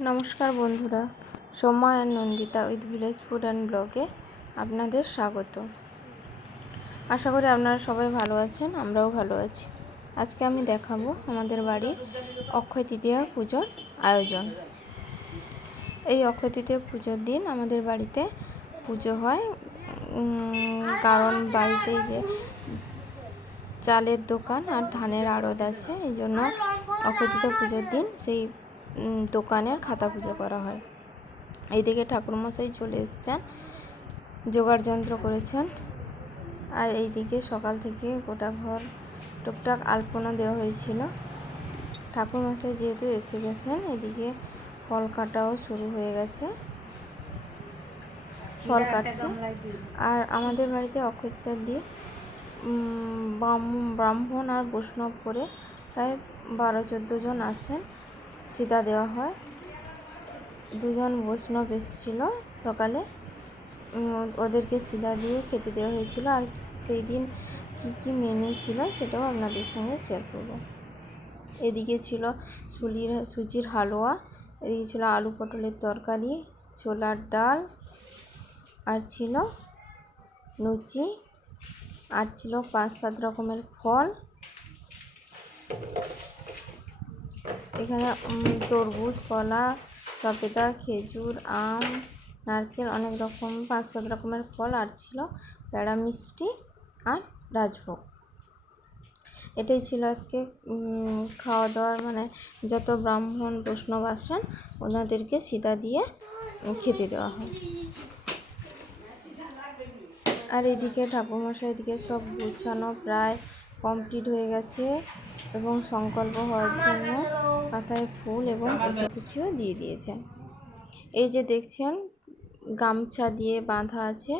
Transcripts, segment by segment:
নমস্কার বন্ধুরা, সোমা আর Nandita with village food and ব্লগে আপনাদের স্বাগত। আশা করি আপনারা সবাই ভালো আছেন, আমরাও ভালো আছি। আজকে আমি দেখাবো আমাদের বাড়ির অক্ষয় তৃতীয়া পুজোর আয়োজন। এই অক্ষয় তৃতীয়া পুজোর দিন আমাদের বাড়িতে পুজো হয়, কারণ বাড়িতেই যে চালের দোকান আর ধানের আড়ত আছে, এই জন্য অক্ষয় তৃতীয়া পুজোর দিন সেই দোকানের খাতা পুজো করা হয়। এইদিকে ঠাকুরমশাই চলে এসছেন, জোগাড় যন্ত্র করেছেন। আর এইদিকে সকাল থেকে গোটা ঘর টুকটাক আলপনা দেওয়া হয়েছিল। ঠাকুরমশাই যেহেতু এসে গেছেন, এদিকে ফল কাটাও শুরু হয়ে গেছে, ফল কাটছে। আর আমাদের বাড়িতে অক্ষয় তৃতীয়ার দিন ব্রাহ্মণ আর বৈষ্ণব করে প্রায় 12-14 জন আসেন, সিদা দেওয়া হয়। 2 জন বৈষ্ণব এসেছিল সকালে, ওদেরকে সিদা দিয়ে খেতে দেওয়া হয়েছিল। আর সেই দিন কী কী মেনু ছিল সেটাও আপনাদের সঙ্গে শেয়ার করব। এদিকে ছিল সুজির হালুয়া, এদিকে ছিল আলু পটলের তরকারি, ছোলার ডাল, আর ছিল লুচি, আর ছিল 5-7 রকমের ফল। এখানে তরমুজ, কলা, সবেদা, খেজুর, আম, নারকেল, অনেক রকম 5-7 রকমের ফল, আর ছিল প্যাড়া মিষ্টি আর রাজভোগ। এটাই ছিল আজকে খাওয়া দাওয়ার, মানে যত ব্রাহ্মণ বৈষ্ণব আসেন ওনাদেরকে সিদা দিয়ে খেতে দেওয়া হয়। আর এদিকে ঠাকুরমশাই এদিকে সব গুছানো প্রায় কমপ্লিট হয়ে গেছে, এবং সংকল্প হওয়ার জন্য পাতায় ফুল এবং কুচিও দিয়ে দিয়েছেন। এই যে দেখছেন গামছা দিয়ে বাঁধা আছে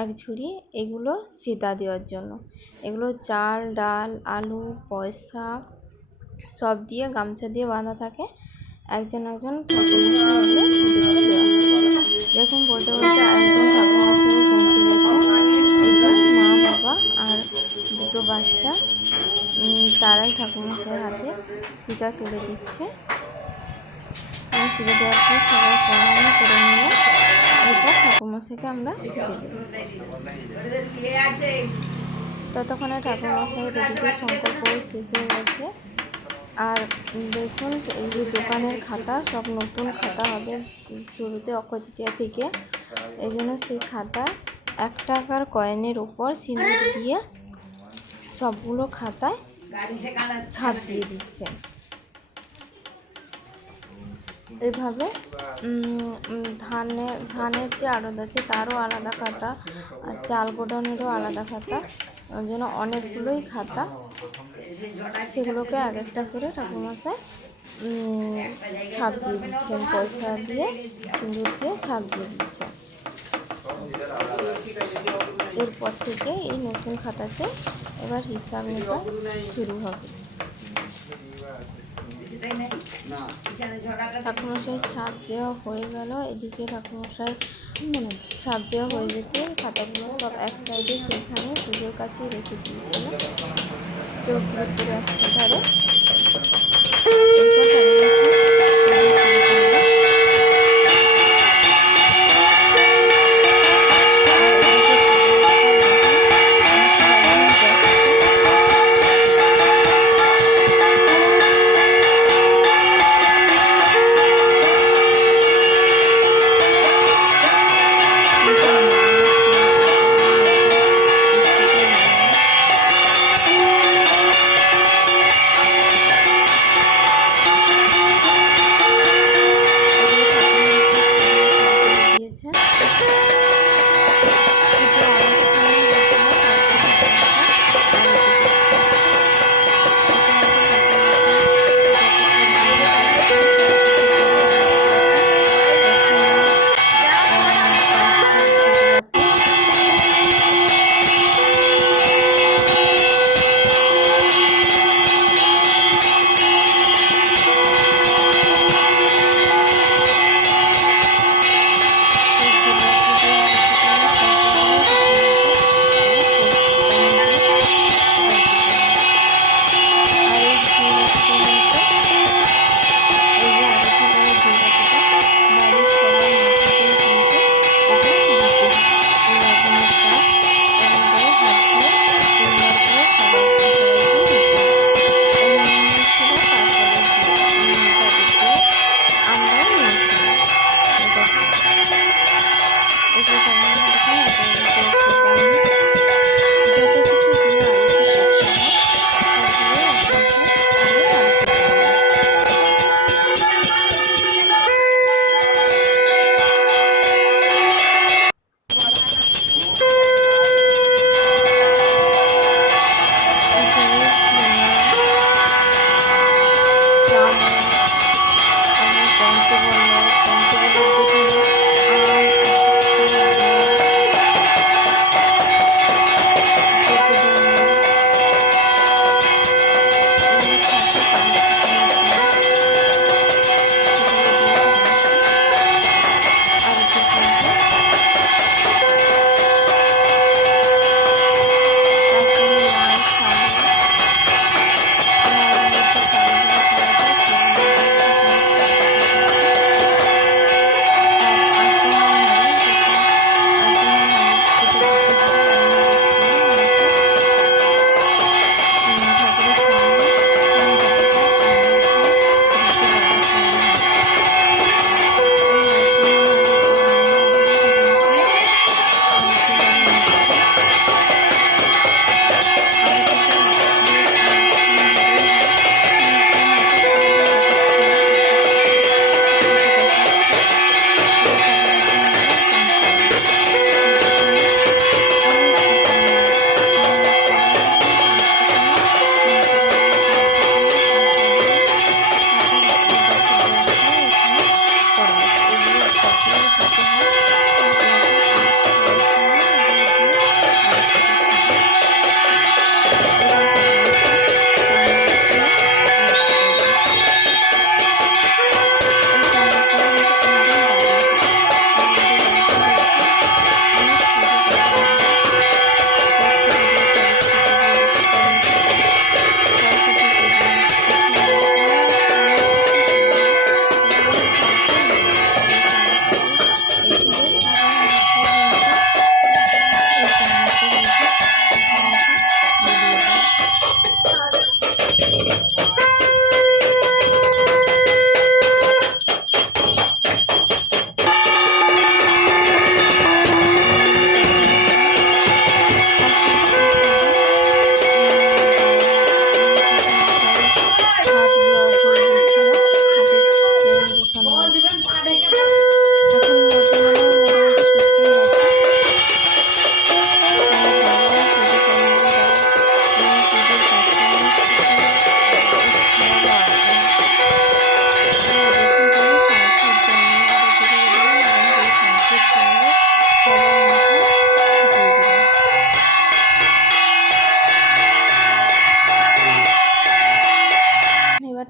এক ঝুড়ি, এগুলো সিদা দেওয়ার জন্য। এগুলো চাল, ডাল, আলু, পয়সা সব দিয়ে গামছা দিয়ে বাঁধা থাকে। একজন একজন ঠাকুরমশাই দেওয়া হয়। দেখুন বলতে বলতে একজন ঠাকুরমশাই পৌঁছে গেছে। মা, বাবা আর 2 বাচ্চা, তারাই ঠাকুরমশাইয়ের হাতে সিদা তুলে দিচ্ছে। সিদা দেওয়ার পর সবাই প্রণাম করে নিলে এরপর ঠাকুরমশাইকে আমরা খেতে দেব। ততক্ষণে ঠাকুরমশাইয়ের এদিকে সংকল্প শেষ হয়ে গেছে। আর দেখুন এই যে দোকানের খাতা, সব নতুন খাতা হবে শুরুতে অক্ষয় তৃতীয়া থেকে। এই জন্য সেই খাতা 1 টাকার কয়েনের উপর সিঁদুর দিয়ে সবগুলো খাতায় ছাপ দিয়ে দিচ্ছে। এইভাবে ধানের যে আড়ত আছে তারও আলাদা খাতা, আর চাল গোডাউনেরও আলাদা খাতা, ওই জন্য অনেকগুলোই খাতা। সেগুলোকে এক একটা করে ঠাকুরমশাই ছাপ দিয়ে দিচ্ছেন, পয়সা দিয়ে সিঁদুর দিয়ে ছাপ দিয়ে দিচ্ছেন। এরপর থেকে এই নতুন খাতাতে এবার হিসাব নিকাশ শুরু হবে। ঠাকুরমশাই ছাপ দেওয়া হয়ে গেল। এদিকে ঠাকুরমশাই ছাপ দেওয়া হয়ে যেতে খাতাগুলো সব এক সাইডে সেখানে পুজোর কাছেই রেখে দিয়েছিল, চৌকির উপরে একটা ধারে।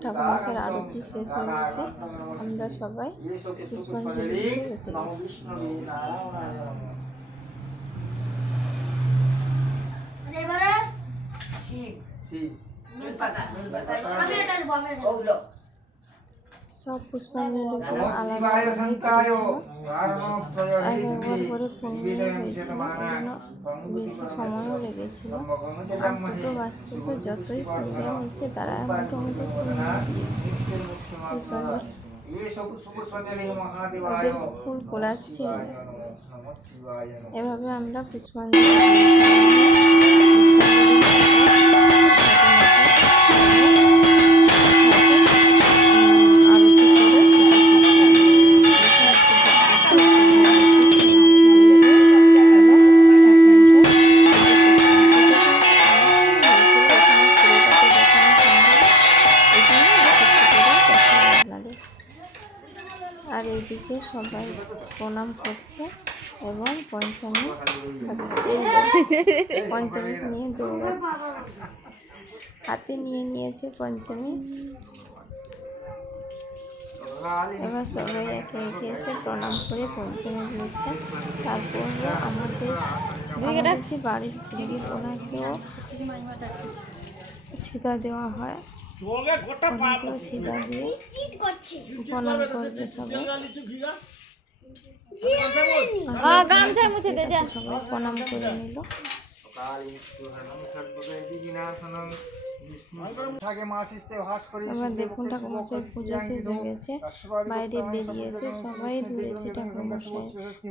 ঠাকুরমশাইয়ের আরতি শেষ হয়ে গেছে, আমরা সবাই পুষ্পাঞ্জলি দিতে বসে গেছি। সব পুষ্পাঞ্জলিগুলো আলাদা একবার করে পূর্ণিমা হয়েছিল, বেশি সময়ও লেগেছিল। আর দুটো বাচ্চা তো যতই ফুল দেওয়া হচ্ছে তারা মোটামুটি ওদের ফুল কোলাচ্ছে। এভাবে আমরা পুষ্পাঞ্জলি আর এইদিকে সবাই প্রণাম করছে এবং পঞ্চামী নিয়ে দৌড়াচ্ছে, হাতে নিয়েছে পঞ্চামী। এবার সবাই একে একে এসে প্রণাম করে পঞ্চামী দিয়েছে। তারপর আমাদের বাড়ির দিদির ওনাকেও সিধা দেওয়া হয়, ওনাকেও সিধা দিয়ে প্রণাম করবে সবাই। সবাই প্রণাম করে নিল। এবার দেখুন ঠাকুরমশাই পুজো শেষ হয়ে গেছে, বাইরে বেরিয়ে এসে সবাই ধরেছে ঠাকুরমশাই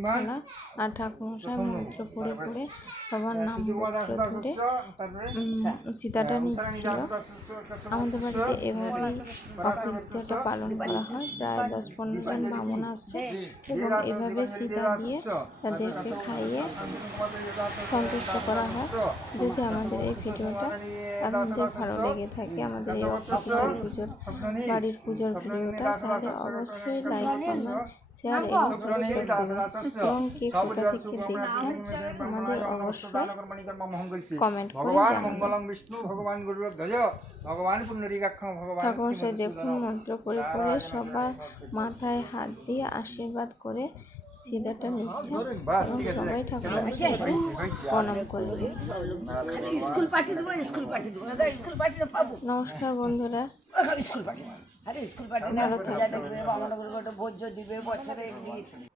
মালা, আর ঠাকুরমশাই মন্ত্র পড়ে পড়ে সবার নাম মন্ত্র ধরে সীতাটা নিচ্ছিল। আমাদের বাড়িতে এভাবেই অক্ষয়তৃতীয়াটা পালন করা হয়, প্রায় 10-15 জন ব্রাহ্মণ আসছে এবং এভাবে সীতা দিয়ে তাদেরকে খাইয়ে সন্তুষ্ট করা হয়। যদি আমাদের এই ভিডিওটা আপনাদের ভালো ভালো লেগে থাকে আমাদের এই অপ্রতিম পুজোর বাড়ির পুজোর ভিডিওটা, তাহলে অবশ্যই লাইক, কমেন্ট, শেয়ার এবং সাবস্ক্রাইব করুন। এবং কে কোথা থেকে দেখছেন আমাদের অবশ্যই কমেন্ট করে জানাবেন। ঠাকুরমশাই দেখুন মন্ত্র করে করে সবার মাথায় হাত দিয়ে আশীর্বাদ করে সিঁদুরটা নিচ্ছে এবং সবাই ঠাকুরমশাইকে প্রণাম করবে। নমস্কার বন্ধুরা, স্কুল পাঠিয়ে ভালো থাকবে, ভোজ্য দিবে বছরে একদিন।